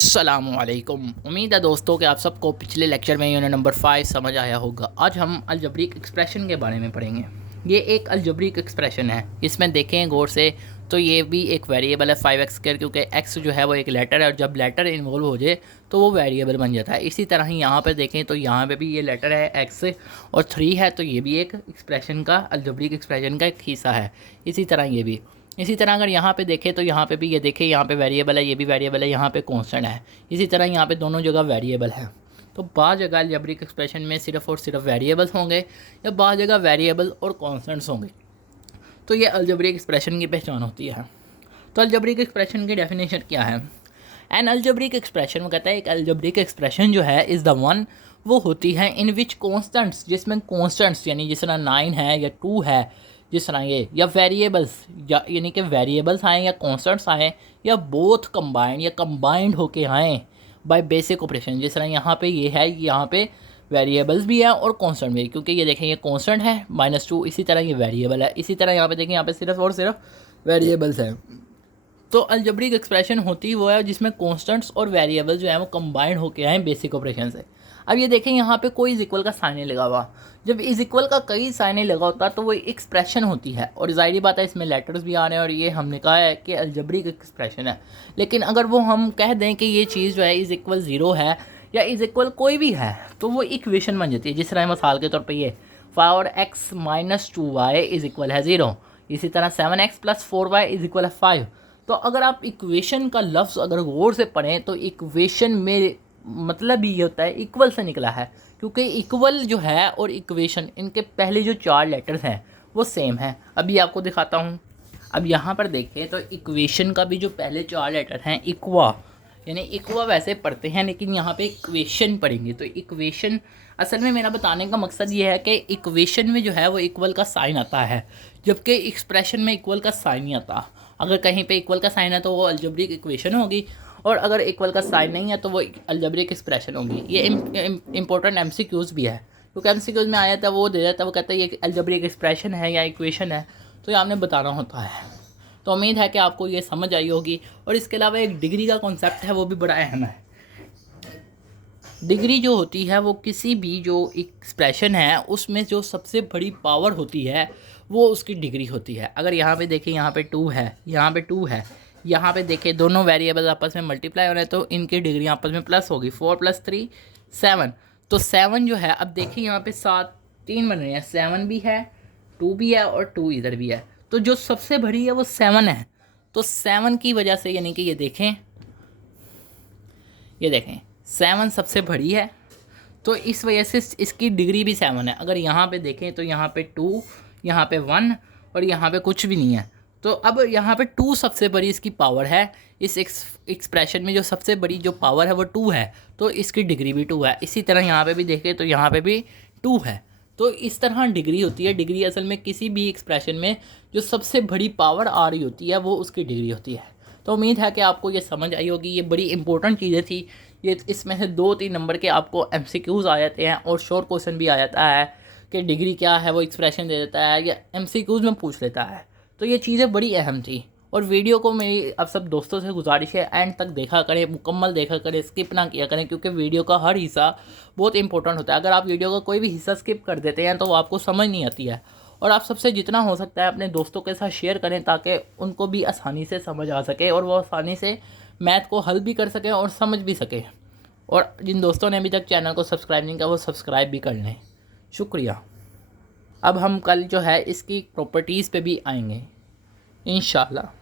अस्सलामुअलैकुम। उम्मीद है दोस्तों कि आप सबको पिछले लेक्चर में यूनिट नंबर 5 समझ आया होगा। आज हम अलजबरिक एक्सप्रेशन के बारे में पढ़ेंगे। ये एक अलजबरिक एक्सप्रेशन है। इसमें देखें गौर से तो ये भी एक वेरिएबल है 5x², क्योंकि x जो है वो एक लेटर है और जब लेटर इन्वॉल्व हो जाए तो वो वेरिएबल बन जाता है। इसी तरह ही यहाँ पर देखें तो यहाँ पे भी ये लेटर है x और 3 है, तो ये भी एक एक्सप्रेशन का अलजबरिक एक्सप्रेशन का एक हिस्सा है। इसी तरह ये भी इसी तरह अगर यहाँ पे देखें तो यहाँ पे भी ये देखें, यहाँ पे वेरिएबल है, ये भी वेरिएबल है, यहाँ पे कांस्टेंट है। इसी तरह यहाँ पे दोनों जगह वेरिएबल है। तो बाद जगह अलजेब्रिक एक्सप्रेशन में सिर्फ और सिर्फ वेरिएबल्स होंगे या बाद जगह वेरिएबल और कांस्टेंट्स होंगे। तो ये अलजेब्रिक एक्सप्रेशन की पहचान होती है। तो अलजेब्रिक एक्सप्रेशन की डेफिनेशन क्या है? एन अलजेब्रिक एक्सप्रेशन, वो कहता है एक अलजेब्रिक एक्सप्रेशन जो है इज़ द वन, वो होती है इन विच कॉन्स्टेंट्स, जिसमें कॉन्स्टेंट्स यानी जिस तरह 9 है या 2 है, जिस तरह ये, या वेरिएबल्स या यानी कि वेरिएबल्स आएँ या कॉन्स्टेंट्स आएँ या बोथ कंबाइंड या कंबाइंड होके आएँ बाय बेसिक ऑपरेशन। जिस तरह यहाँ पे ये है, यहाँ पे वेरिएबल्स भी है और कांस्टेंट भी, क्योंकि ये देखें ये कांस्टेंट है -2, इसी तरह ये वेरिएबल है। इसी तरह यहाँ पे देखें, यहाँ पे सिर्फ और सिर्फ वेरिएबल्स हैं। तो अलजेब्रिक एक्सप्रेशन होती वो है जिसमें कांस्टेंट्स और वेरिएबल्स जो है वो कंबाइंड होके आए बेसिक ऑपरेशन से। अब ये देखें यहाँ पे कोई इज इक्वल का साइन नहीं लगा हुआ। जब इज इक्वल का कई साइन नहीं लगा होता तो वो एक्सप्रेशन होती है, और ज़ाहिर बात है इसमें लेटर्स भी आ रहे हैं और ये हमने कहा है कि अलजेब्रिक एक्सप्रेशन है। लेकिन अगर वो हम कह दें कि ये चीज़ जो है इज इक्वल 0 है या इज इक्वल कोई भी है तो वो इक्वेशन बन जाती है। जिस तरह मिसाल के तौर पर ये 4x - 2y इज इक्वल है 0, इसी तरह 7x + 4y इज इक्वल है 5। तो अगर आप इक्वेशन का लफ्ज़ अगर गौर से पढ़ें तो इक्वेशन में मतलब ये होता है इक्वल से निकला है, क्योंकि इक्वल जो है और इक्वेशन इनके पहले जो 4 लेटर्स हैं वो सेम है। अभी आपको दिखाता हूँ। अब यहाँ पर देखें तो इक्वेशन का भी जो पहले 4 लेटर हैं इक्वा, यानी इक्वा वैसे पढ़ते हैं लेकिन यहाँ पे इक्वेशन पढ़ेंगे। तो इक्वेशन असल में मेरा बताने का मकसद ये है कि इक्वेशन में जो है वो इक्वल का साइन आता है, जबकि एक्सप्रेशन में इक्वल का साइन नहीं आता। अगर कहीं पे इक्वल का साइन है तो वो अलजेब्रिक इक्वेशन होगी, और अगर इक्वल का साइन नहीं है तो वो अलजेब्रिक एक्सप्रेशन होगी। ये इंपॉर्टेंट एमसीक्यूज़ भी है, क्योंकि एमसीक्यूज़ में आया था वो दे देता है, वो कहता है ये अलजेब्रिक एक्सप्रेशन है या इक्वेशन है, तो ये आपने बताना होता है। तो उम्मीद है कि आपको ये समझ आई होगी। और इसके अलावा एक डिग्री का कॉन्सेप्ट है, वो भी बड़ा अहम है। डिग्री जो होती है वो किसी भी जो एक्सप्रेशन है उसमें जो सबसे बड़ी पावर होती है वो उसकी डिग्री होती है। अगर यहाँ पे देखें, यहाँ पे 2 है, यहाँ पे 2 है, यहाँ पे देखें दोनों वेरिएबल आपस में मल्टीप्लाई हो रहे हैं तो इनकी डिग्री आपस में प्लस होगी। 4 + 3 7। तो 7 जो है, अब देखिए यहाँ पे 7 3 बन रहे हैं, 7 भी है, 2 भी है और 2 इधर भी है। तो जो सबसे बड़ी है वो 7 है। तो 7 की वजह से यानी कि ये देखें 7 सबसे बड़ी है, तो इस वजह से इसकी डिग्री भी 7 है। अगर यहाँ पे देखें तो यहाँ पे 2, यहाँ पे 1 और यहाँ पे कुछ भी नहीं है। तो अब यहाँ पे 2 सबसे बड़ी इसकी पावर है। इस एक्सप्रेशन में जो सबसे बड़ी जो पावर है वो 2 है, तो इसकी डिग्री भी 2 है। इसी तरह यहाँ पे भी देखें तो यहाँ पे भी 2 है। तो इस तरह डिग्री होती है। डिग्री असल में किसी भी एक्सप्रेशन में जो सबसे बड़ी पावर आ रही होती है वो उसकी डिग्री होती है। तो उम्मीद है कि आपको ये समझ आई होगी। ये बड़ी इंपॉर्टेंट चीज़ें थी। ये इसमें से 2-3 नंबर के आपको एमसीक्यूज़ आ जाते हैं और शॉर्ट क्वेश्चन भी आ जाता है कि डिग्री क्या है, वो एक्सप्रेशन दे देता है या एमसीक्यूज़ में पूछ लेता है। तो ये चीज़ें बड़ी अहम थी। और वीडियो को मेरी अब सब दोस्तों से गुजारिश है एंड तक देखा करें, मुकम्मल देखा करें, स्किप ना किया करें, क्योंकि वीडियो का हर हिस्सा बहुत इंपॉर्टेंट होता है। अगर आप वीडियो का कोई भी हिस्सा स्किप कर देते हैं तो वो आपको समझ नहीं आती है। और आप सबसे जितना हो सकता है अपने दोस्तों के साथ शेयर करें ताकि उनको भी आसानी से समझ आ सके और वो आसानी से मैथ को हल भी कर सकें और समझ भी सकें। और जिन दोस्तों ने अभी तक चैनल को सब्सक्राइब नहीं किया वो सब्सक्राइब भी कर लें। शुक्रिया। अब हम कल जो है इसकी प्रॉपर्टीज़ पे भी आएंगे इंशाल्लाह।